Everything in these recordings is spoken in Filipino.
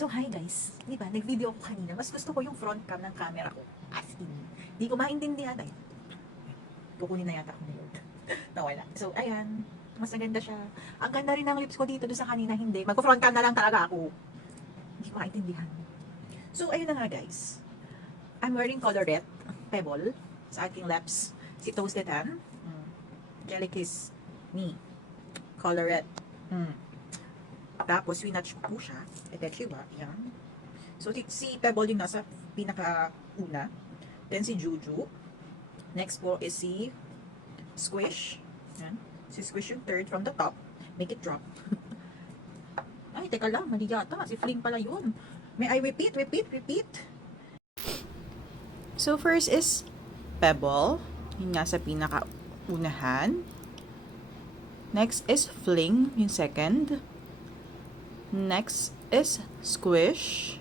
So, hi guys. Di ba, nag-video ako kanina. Mas gusto ko yung front cam ng camera ko. As in, di ko maintindihan. Ay, kukunin na yata ako na yun. Nawala. So, ayan. Mas maganda siya. Ang ganda rin ng lips ko dito. Doon sa kanina, hindi. Magpo-front cam na lang talaga ako. Hindi ko maintindihan. So, ayun na nga guys. I'm wearing colorette pebble sa aking lips. Si Toasted Tan. Jelly Kiss Me. Colorette. Tapos, swinatch ko po siya. Etechiwa. Yan. So, si Pebble yung nasa pinaka-una. Then, si Juju. Next po is si Squish. Yan. Si Squish yung third from the top. Make it drop. Ay, teka lang. Mali yata. Si Fling pala yun. May I repeat? So, first is Pebble. Yung nasa pinaka-unahan. Next is Fling, yung second. Next is Squish.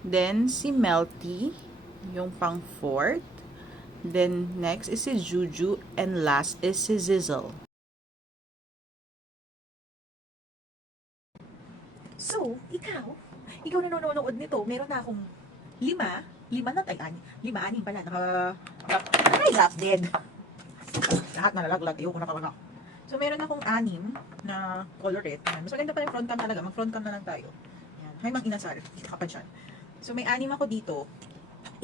Then, si Melty, yung pang fourth. Then, next is si Juju. And last is si Zizzle. So, ikaw na nanonood nito, meron na akong lima na tayo, anim pala, ay, lap dead. Lahat nalalaglag, ayoko na talaga. So, meron akong 6 na colorette. Yan. Mas maganda pa yung front cam talaga, mag-front cam na lang tayo. Yan. Hay, Mang Inasal, kita ka pa dyan. So, may 6 ako dito.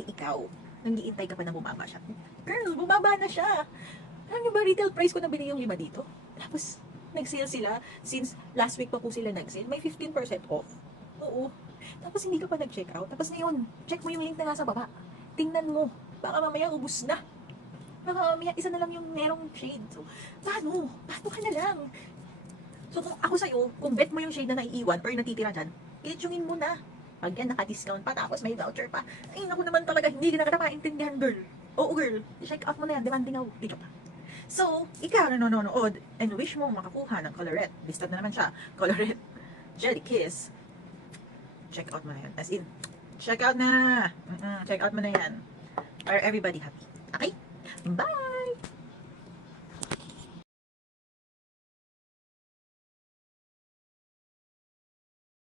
Ikaw, nangiintay ka pa na bumaba siya. Girl, bumaba na siya. Alam niyo ba, retail price ko na binili yung 5 dito? Tapos, nag-sale sila. Since last week pa po sila nag-sale, may 15% off. Oo. Tapos hindi ka pa nag-check out. Tapos ngayon, check mo yung link na nasa baba. Tingnan mo. Baka mamaya ubus na. Baka mamaya isa na lang yung merong shade. So, paano? Paano ka na lang? So, kung ako sa'yo, kung bet mo yung shade na naiiwan or yung natitira dyan, i-tungin mo na. Pag yan, naka-discount pa, tapos may voucher pa. Ay, naku naman talaga, hindi ka na kita maintindihan, girl. Oo, girl. Check out mo na yan. Demanding ako. Di pa. So, ikaw na nanonood and wish mo makakuha ng colorette. Listed na naman siya. Colorette. Jelly Kiss. Check out mo na yan. As in, check out na. Check out mo na yan. Para everybody happy.